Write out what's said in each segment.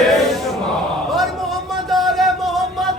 और मोहम्मद आले मोहम्मद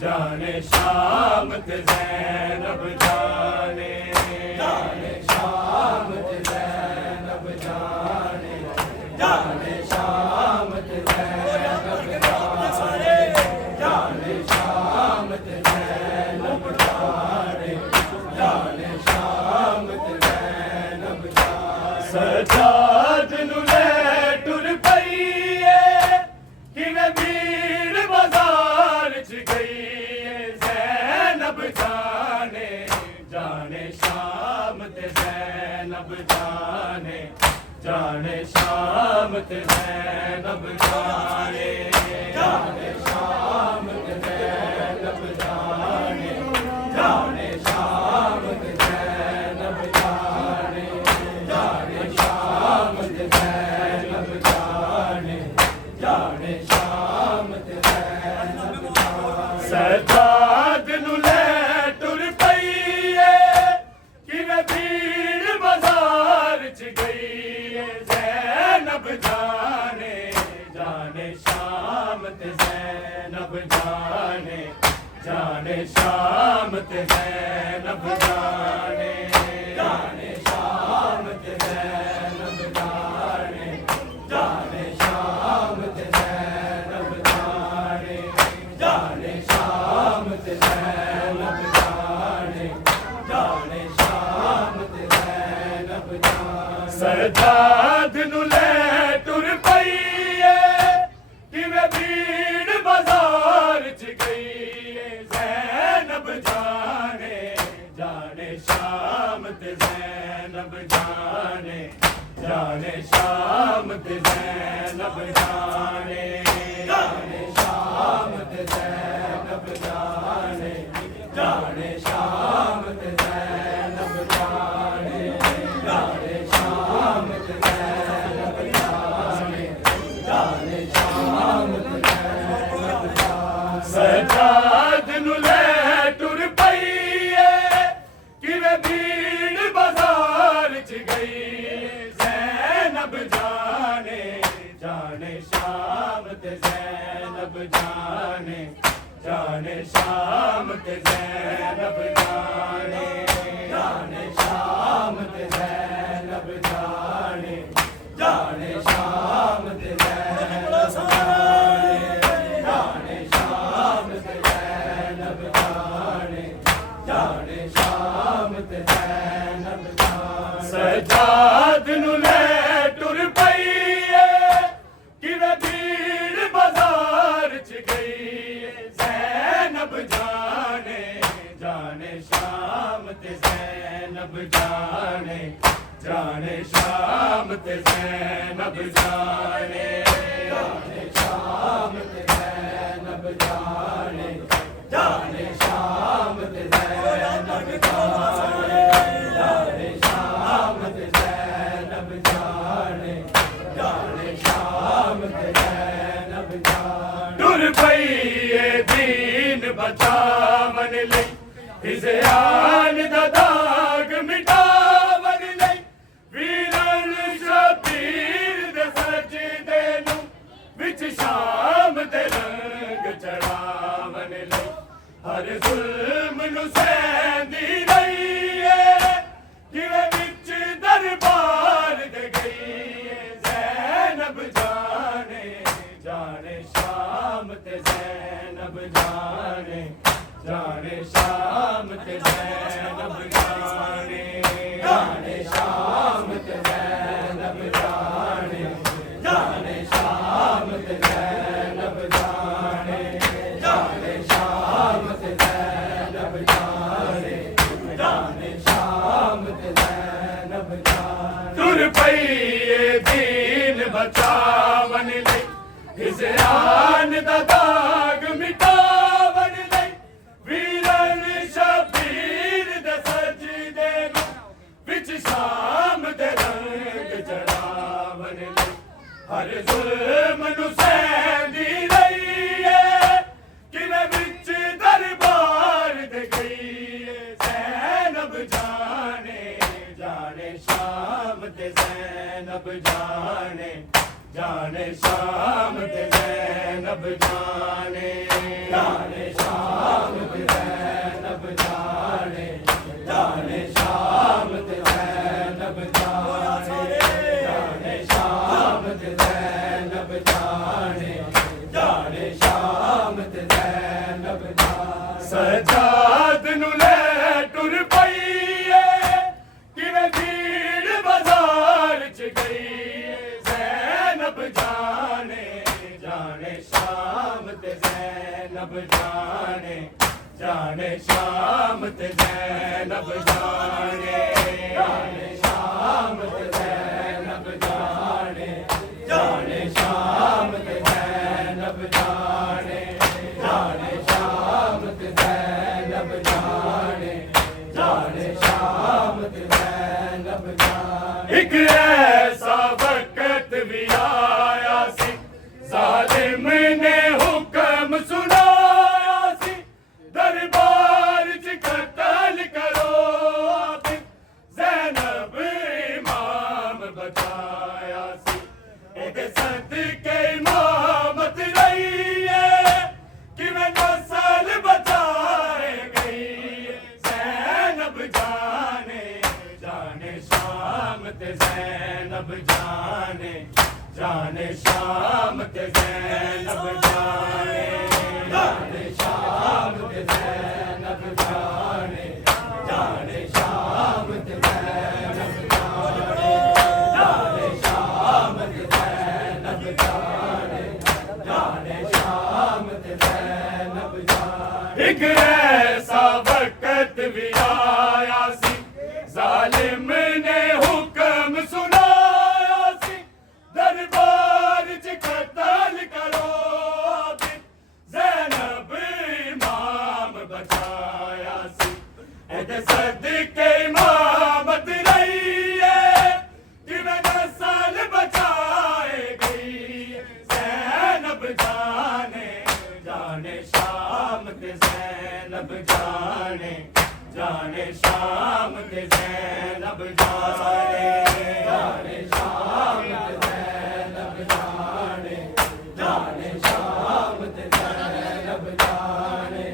जाने शाम ते ज़ैनब जाने, जाने शाम ते ज़ैनब जाने, जाने शाम ते ज़ैनब जाने, जाने शाम ते ज़ैनब जाने, जाने शाम ते ज़ैनब जाने। सजाद नूं ले टुर पईए किवें भीड़ बाज़ार च गई ज़ैनब जाने, जाने शाम ते ज़ैनब जाने, जाने शाम ते ज़ैनब जाने, जाने शाम ते ज़ैनब जाने, जाने शाम ते ज़ैनब जाने, जाने शाम ते ज़ैनब जाने, जाने शाम ते ज़ैनब जाने। सजाद नूं ले टुर पईए किवें भीड़ बाज़ार च गई ज़ैनब जाने, जाने शाम ते ज़ैनब जाने, जाने शाम ते ज़ैनब जाने, जाने शाम ते ज़ैनब जाने, जाने शाम ते ज़ैनब जाने, जाने शाम ते ज़ैनब जाने, जाने शाम ते ज़ैनब जाने। सजाद नूं ले टुर पईए किवें भीड़ बाज़ार च गई ज़ैनब जाने, जाने शाम ते ज़ैनब जाने, जाने शाम ते ज़ैनब जाने, जाने शाम ते ज़ैनब जाने, जाने शाम ते ज़ैनब जाने, जाने शाम ते ज़ैनब जाने, जाने शाम ते ज़ैनब जाने। सजाद नूं ले टुर पईए किवें भीड़ बाज़ार च गई ज़ैनब जाने, जाने शाम ते ज़ैनब जाने, जाने शाम ते ज़ैनब जाने, जाने शाम ते ज़ैनब जाने, जाने शाम ते ज़ैनब जाने, जाने शाम ते ज़ैनब जाने, जाने शाम ते ज़ैनब जाने। सजाद नूं ले टुर पईए किवें भीड़ बाज़ार च गई ज़ैनब जाने, जाने शाम ते ज़ैनब जाने, जाने शाम ते ज़ैनब जाने, जाने शाम ते ज़ैनब जाने, जाने शाम ते ज़ैनब जाने, जाने शाम ते ज़ैनब जाने, जाने शाम ते ज़ैनब जाने। टुर पईए दीन बचावन लई हिज़यान दा दाग मिटावन लई, वीरन शबीर दे सजदे नूं विच शाम दे रंग चढ़ावन लई, हर ज़ुल्म नूं सहंदी रही है किवें विच दरबार दे गई ज़ैनब जाने, जाने शाम ते ज़ैनब जाने, जाने शाम ते ज़ैनब जाने, जाने शाम ते ज़ैनब जाने, जाने शाम ते ज़ैनब जाने, जाने शाम ते ज़ैनब जाने, जाने शाम ते ज़ैनब जाने। टुर पईए दीन बचावन लई हिज़यान दा दाग मिटावन लई, वीरन शबीर दे सजदे नूं विच शाम दे रंग चढ़ावन लई, हर ज़ुल्म नूं सहंदी रही है किवें विच दरबार दे गई ज़ैनब जाने, जाने शाम ते ज़ैनब जाने, जाने शाम ते ज़ैनब जाने, जाने शाम सजाद नू ले टुर पईए किवें भीड़ बाजार च गई ज़ैनब जाने जाने शाम ते ज़ैनब जाने जाने शाम ते ज़ैनब जाने जाने शाम ते ज़ैनब जाने जाने शाम ते ज़ैनब जाने जाने शाम ते ज़ैनब जाने जाने शाम ते ज़ैनब जाने एक ऐसा वक्त भी आया सी ज़ालिम ने हुक्म सुनाया सी दरबार च कत्ल करो फिर ज़ैनब इमाम बचाया सी एक सदके इमामत रही है किवें नस्ल बचाए गई ज़ैनब जाने जाने शाम ते ज़ैनब जाने जाने शाम ते ज़ैनब जाने जाने शाम ते ज़ैनब जाने जाने शाम ते ज़ैनब जाने जाने शाम ते ज़ैनब जाने जाने शाम ते ज़ैनब जाने एक ऐसा वक्त भी आया सी ज़ालिम ने हुक्म सुनाया सी दरबार च कत्ल करो फिर ज़ैनब इमाम बचाया सी एदे सदके इमामत रही है किवें नस्ल बचाए गई ज़ैनब जाने जाने शाम ते ज़ैनब जाने जाने शाम ते ज़ैनब जाने जाने शाम ते ज़ैनब जाने जाने शाम ते ज़ैनब जाने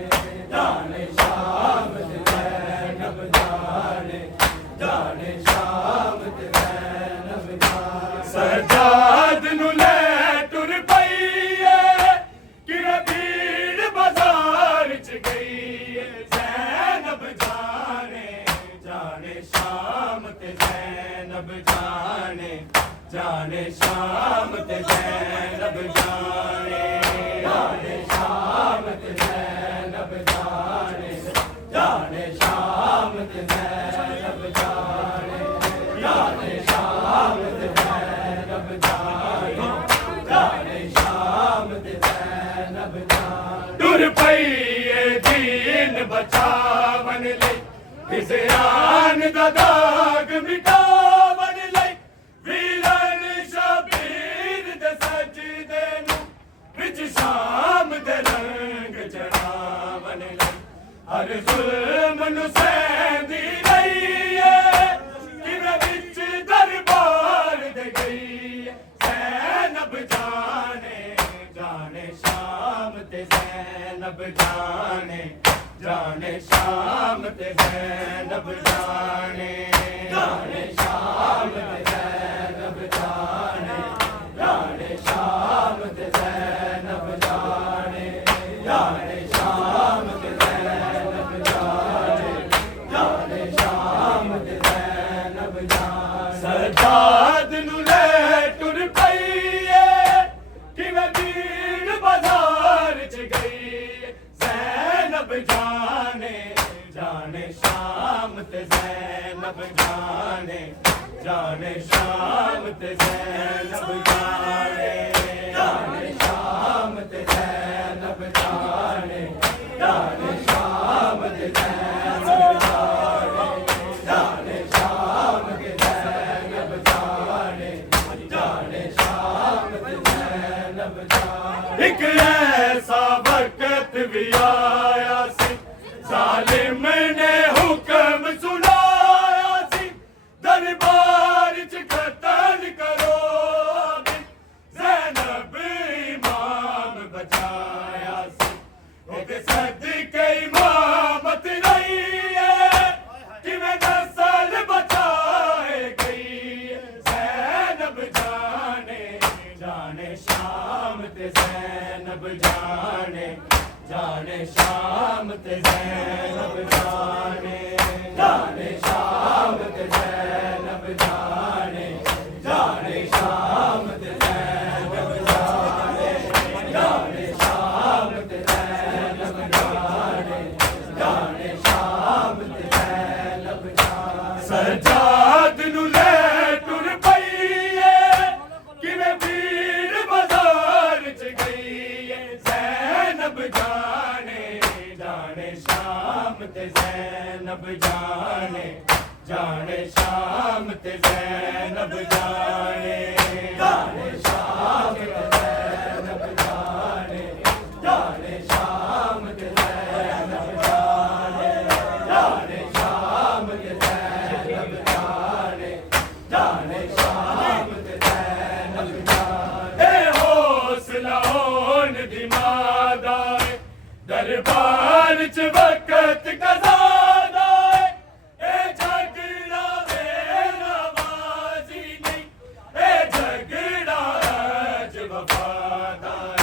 जाने शाम ते ज़ैनब जाने जाने शाम ते ज़ैनब जाने सजाद नू ले टुर पईए किवें भीड़ बाजार च गई ज़ैनब जाने जाने शाम ते ज़ैनब जाने जाने शाम ते ज़ैनब जाने जाने शाम ते ज़ैनब जाने जाने शाम ते ज़ैनब जाने जाने शाम ते ज़ैनब जाने जाने शाम ते ज़ैनब जाने टुर पईए दीन बचावन लई हिजरान दा दाग मिटावन लई वीरन शबीर दे सजदे नू विच शाम दे रंग चढ़ावन लई हर जुल्म नू सहंदी रही है किवें विच दरबार दे गई ज़ैनब जाने जाने शाम ते ज़ैनब जाने जाने शाम ते ज़ैनब जाने जाने शाम ते ज़ैनब जाने जाने शाम ते ज़ैनब जाने जाने शाम ते ज़ैनब जाने जाने शाम ते ज़ैनब जाने सजाद नू ले टुर पईए किवें भीड़ बाजार च गई ज़ैनब जाने जाने शाम ते ज़ैनब जाने जाने शाम ते ज़ैनब जाने जाने शाम ते ज़ैनब जाने जाने शाम ते ज़ैनब जाने जाने शाम ते ज़ैनब जाने जाने शाम ते ज़ैनब जाने एक ऐसा वक्त भी आया सी ज़ालिम ने हुक्म सुनाया सी दरबार च कत्ल करो फिर ज़ैनब इमाम बचाया सी एक सदके इमामत रही है किवें नस्ल बचाए गई ज़ैनब जाने जाने शाम ते ज़ैनब जाने जाने शाम ते ज़ैनब जाने जाने शाम ते ज़ैनब जाने जाने शाम ते ज़ैनब जाने जाने शाम ते ज़ैनब जाने जाने शाम ते ज़ैनब जाने सजाद नू ले टुर पईए किवें भीड़ बाज़ार च गई है ज़ैनब जाने जाने शाम ते ज़ैनब जाने जाने शाम ते ज़ैनब जाने जाने शाम ते ज़ैनब जाने जाने शाम ते ज़ैनब जाने जाने शाम ते ज़ैनब जाने जाने शाम ते ज़ैनब जाने ए हौसला होन दी मादा दरबार च वक्त कज़ादा ए झगड़ा मेरा बाजी नहीं ए झगड़ा अज वफादार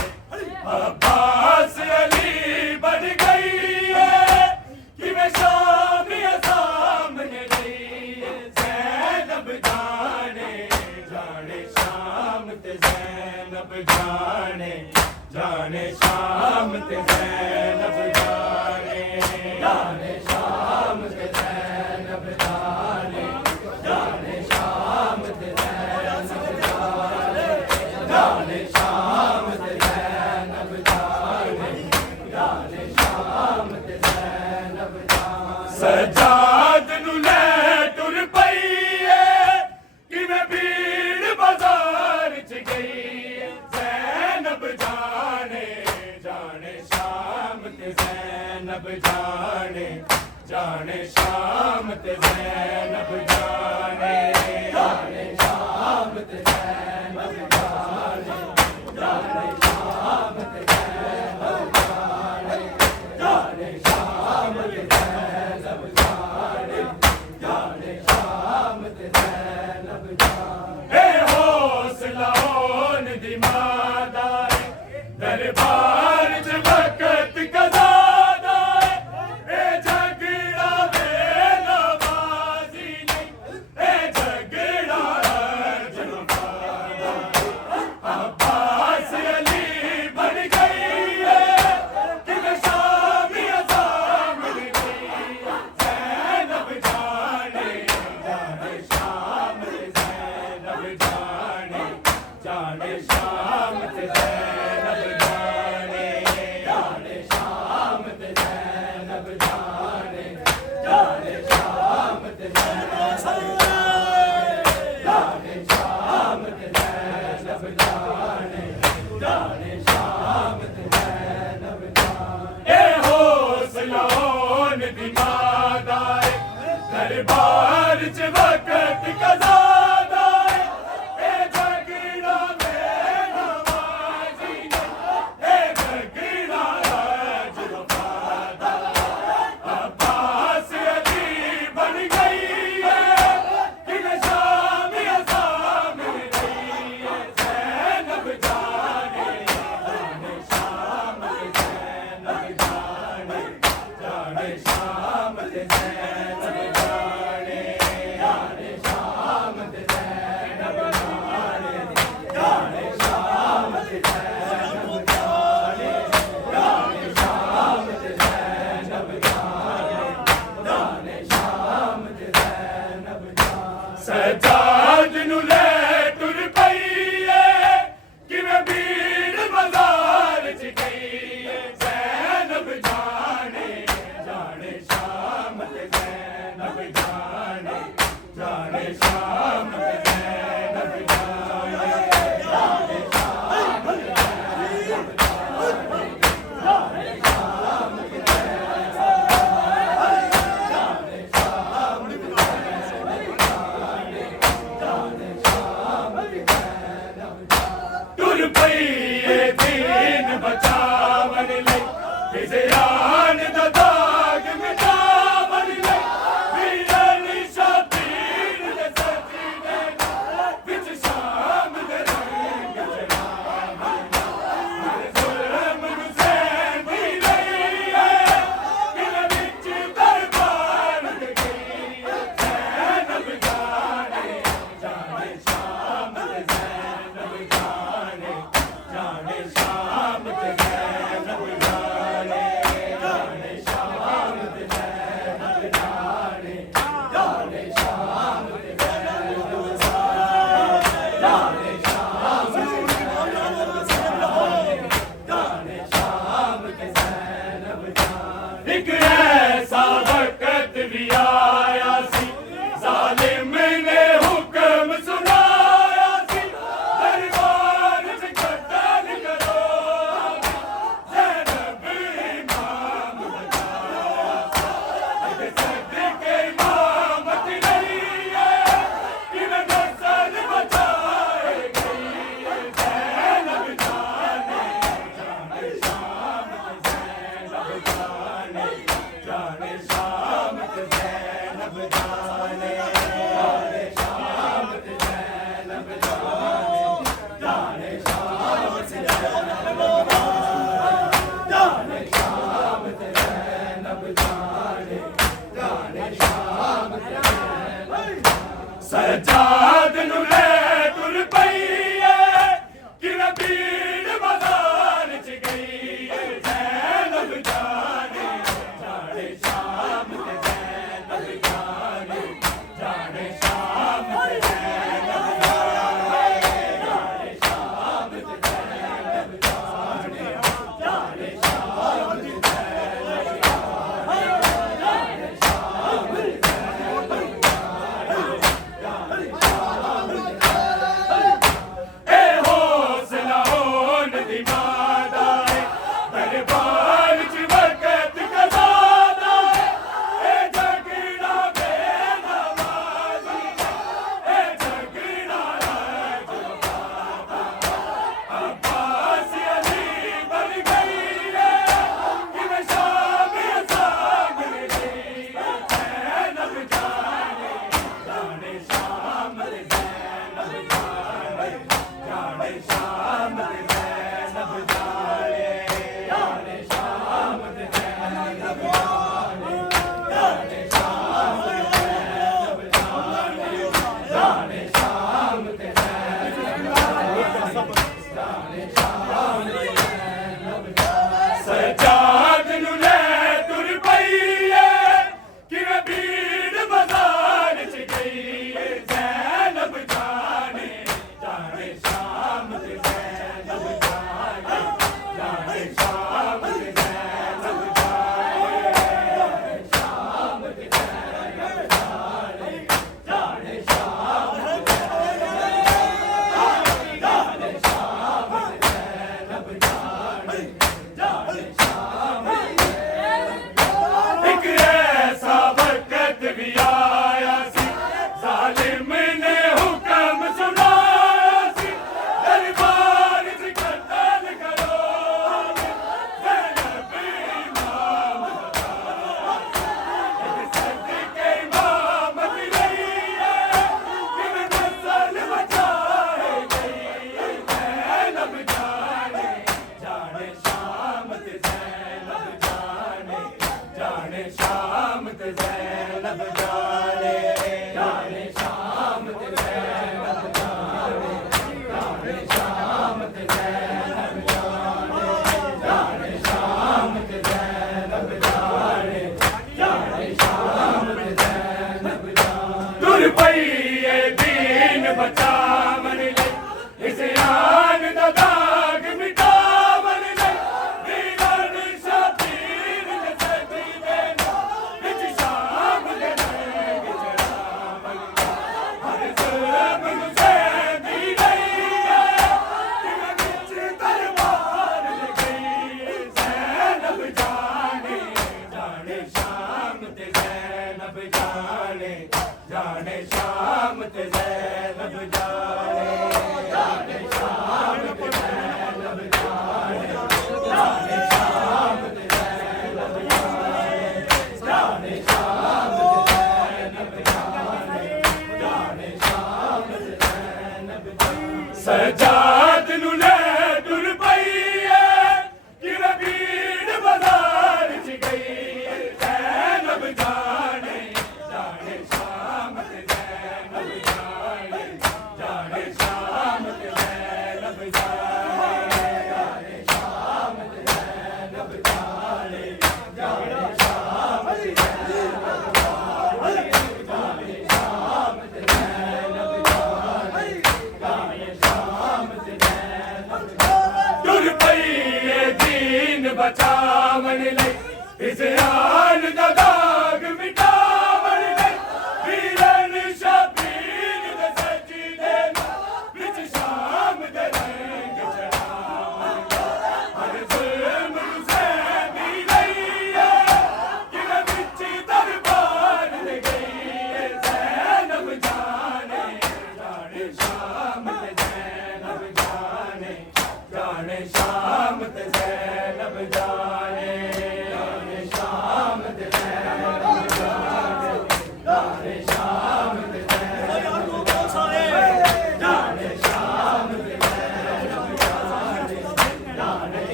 अब्बास अली बढ़ गई है कि मैं शामिया सामने गई है ज़ैनब जाने जाने शाम ते ज़ैनब जाने जाने शाम ते ज़ैनब जाने जाने शाम ते ज़ैनब जाने जाने शाम ते ज़ैनब जाने जाने शाम ते ज़ैनब जाने जाने शाम ते ज़ैनब जाने सजाद नू ले टुर पईए किवें भीड़ बाज़ार च गई है ज़ैनब जाने जाने शाम ते ज़ैनब जाने जाने शाम ते ज़ैनब जाने जाने शाम ते ज़ैनब जाने जाने शाम ते ज़ैनब जाने जाने शाम ते ज़ैनब जाने जाने शाम ते ज़ैनब जाने ए हौसला होन दी मादा दरबार च वक्त कज़ादा ए झगड़ा मेरा बाजी नहीं ए झगड़ा अज वफादार अब्बास अली बढ़ गई है कि मैं शामिया सामने गई ज़ैनब जाने जाने शाम ते ज़ैनब जाने जाने शाम ते ज़ैनब जाने जाने शाम ते ज़ैनब जाने जाने शाम ते ज़ैनब जाने शाम ते ज़ैनब जाने जाने शाम ते ज़ैनब जाने ए हौसला होन दी मादा दरबार च वक्त कज़ादा ए झगड़ा मेरा बाजी नहीं ए झगड़ा अज वफादार अब्बास अली बढ़ गई है कि मैं शामिया सामने गई है ज़ैनब जाने जाने शाम ते ज़ैनब जाने जाने शाम ते ज़ैनब जाने जाने शाम ते ज़ैनब जाने जाने शाम ते ज़ैनब जाने जाने शाम ते ज़ैनब जाने जाने शाम ते ज़ैनब जाने सजाद नू ले टुर पईए किवें भीड़ बाज़ार च गई है ज़ैनब जाने जाने शाम ते ज़ैनब जाने जाने शाम ते ज़ैनब जाने जाने शाम ते ज़ैनब जाने जाने शाम ते ज़ैनब जाने शाम ते ज़ैनब जाने जाने शाम ते ज़ैनब जाने टुर पईए दीन बचावन लई हिजरान दा दाग मिटावन लई ज़ैनब जाने जाने शाम ते ज़ैनब जाने जाने शाम ते ज़ैनब जाने शाम ते ज़ैनब जाने जाने शाम ते ज़ैनब सजाद नू ले तुर पई कि भीड़ बाजार च गई ज़ैनब जाने जाने शाम ते ज़ैनब जाने जाने शाम ते ज़ैनब जाने शाम ते ज़ैनब जाने जाने शाम ते सजाद नू ले तुर पई कि भीड़ बाजार च गई ज़ैनब जाने जाने शाम ते ज़ैनब जाने जाने शाम ते ज़ैनब जाने शाम ते ज़ैनब जाने जाने शाम ते जाने शाम ते ज़ैनब जाने जाने शाम एक ऐसा वक्त भी आया सी जालिम ने हुक्म सुनाया सी दरबार च कत्ल करो ज़ैनब इमाम सदके इमामत रही है कि नस्ल बचाए गई ज़ैनब जाने जाने शाम ते ज़ैनब जाने जाने शाम ते ज़ैनब जाने जाने शाम ते ज़ैनब जाने जाने शाम ते ज़ैनब जाने जाने शाम ते ज़ैनब जाने जाने शाम ते ज़ैनब जाने तुर पई दीन बचावन ले इस्यान दा दाग मिटावन ले दीवान शबीर दे सदीने विच शाम दे रंग चढ़ावन हर जुल्म नू सहंदी रही है विच दरबार गई ज़ैनब जाने जाने शाम ते ज़ैनब जाने जाने शाम ते ज़ैनब जाने जाने शाम ते ज़ैनब जाने जाने शाम ते ज़ैनब जाने जाने शाम ते ज़ैनब जाने जाने शाम ते ज़ैनब जाने सजाद नू ले तुर पई कि भीड़ बाजार च गई ज़ैनब जाने जाने शाम ते ज़ैनब जाने जाने शाम ते ज़ैनब जाने जाने शाम ते ज़ैनब जाने जाने शाम ते ज़ैनब जाने जाने शाम ते ज़ैनब जाने जाने शाम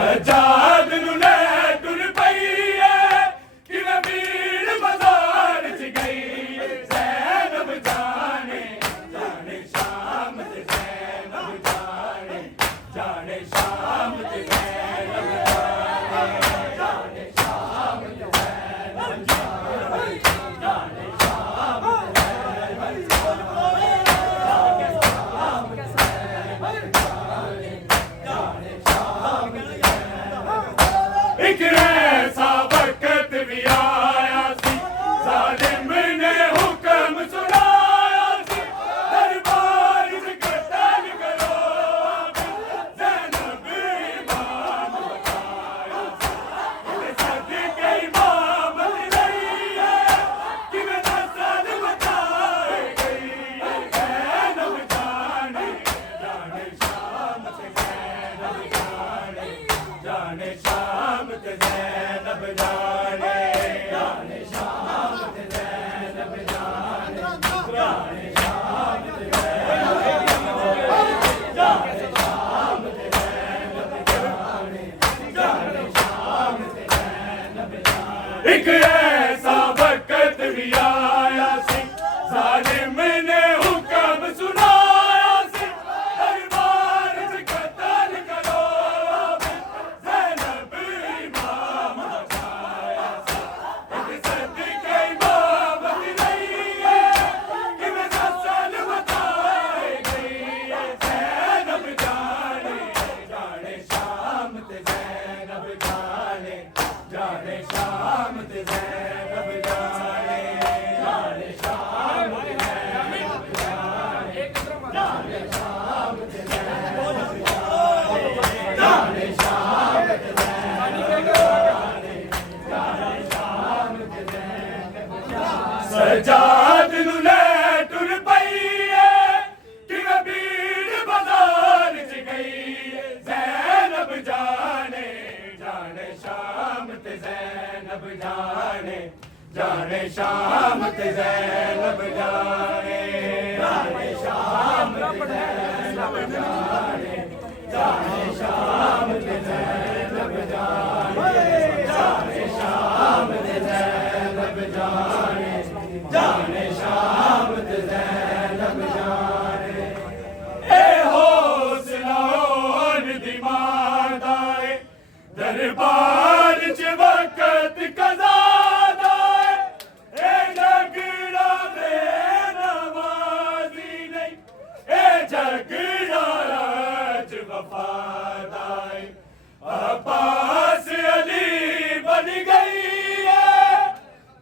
सजाद नू ले टुर पई है किवें भीड़ बाजार च गई ज़ैनब जाने जाने शाम ते ज़ैनब जाने जाने शाम ते ज़ैनब जाने जाने शाम ते ज़ैनब जाने जाने शाम एक ऐसा वक्त भी आया सी जालिम ने हुक्म सुनाया सी दरबार च कत्ल करो ज़ैनब इमाम बचाया सी सदके इमाम रही है किवें नस्ल बचाए गई ज़ैनब जाने जाने शाम ते ज़ैनब जाने जाने शाम ते ज़ैनब जाने जाने शाम ते ज़ैनब जाने जाने शाम ते जाने शाम ते ज़ैनब जाने जाने शाम ते ज़ैनब जाने एक ऐसा वक्त भी आया सी जालिम ने हुक्म सुनाया सी दरबार च कत्ल करो ज़ैनब इमाम बचाया सी एक सदके इमाम रही है किवें नस्ल बचाए गई ज़ैनब जाने जाने शाम ते ज़ैनब जाने जाने शाम ते ज़ैनब जाने जाने शाम ते ज़ैनब जाने जाने शाम ते ज़ैनब जाने शाम ते ज़ैनब जाने जाने शाम ते ज़ैनब सजाद नू ले टुर पई है किवें भीड़ बाजार च गई ज़ैनब जाने जाने शाम ते ज़ैनब जाने जाने शाम ते ज़ैनब जाने जाने शाम ते ज़ैनब जाने जाने शाम ते ज़ैनब जाने जाने शाम ते ज़ैनब जाने जाने शाम ते ज़ैनब जाने ए हौसला दी मादा ए दरबार च वक्त कज़ादा ए झगड़ा बेनवाज़ी नहीं ए झगड़ा अज वफ़ादा ए अब्बास अली बन गई है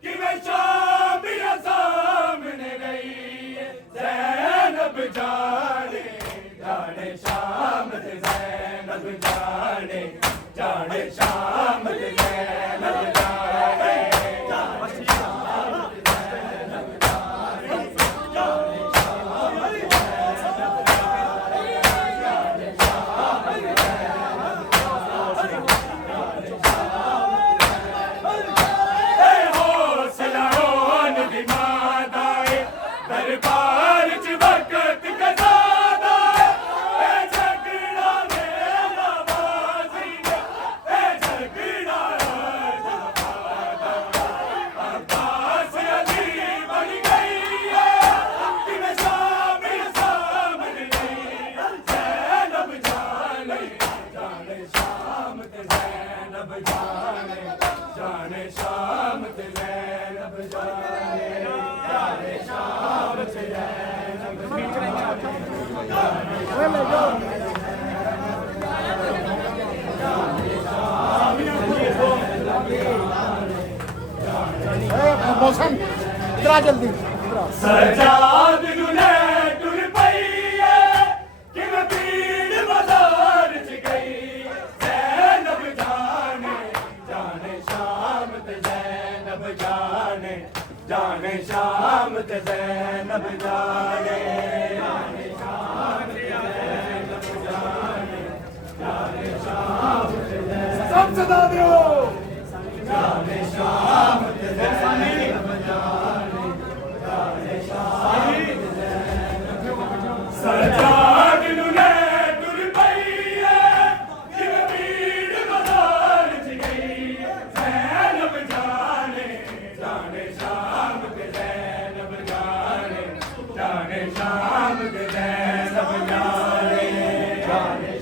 किवें शामिया सामने गई है ज़ैनब जाने जाने शाम ते ज़ैनब जाने जाने शाम ते ज़ैनब जाने जाने शाम ते ज़ैनब जाने जाने शाम ते ज़ैनब जाने जाने शाम ते ज़ैनब जाने ए हौसला दी मादा ए दरबार च वक्त कज़ादा ए झगड़ा बेनवाज़ी ए झगड़ा अज वफ़ादा अब्बास अली बन गई है किवें शामिल सामने गई ज़ैनब जाने जाने शाम ते ज़ैनब जाने जाने शाम ते ज़ैनब जाने जाने शाम ते ज़ैनब मौसम इधर आ जल्दी सजाद नू ले टुर पई है किवें भीड़ बाजार च गई ज़ैनब जाने जाने शाम ते ज़ैनब जाने जाने शाम ते ज़ैनब जाने जाने शाम ते ज़ैनब जाने जाने शाम ते ज़ैनब सब सदा दो जाने शाम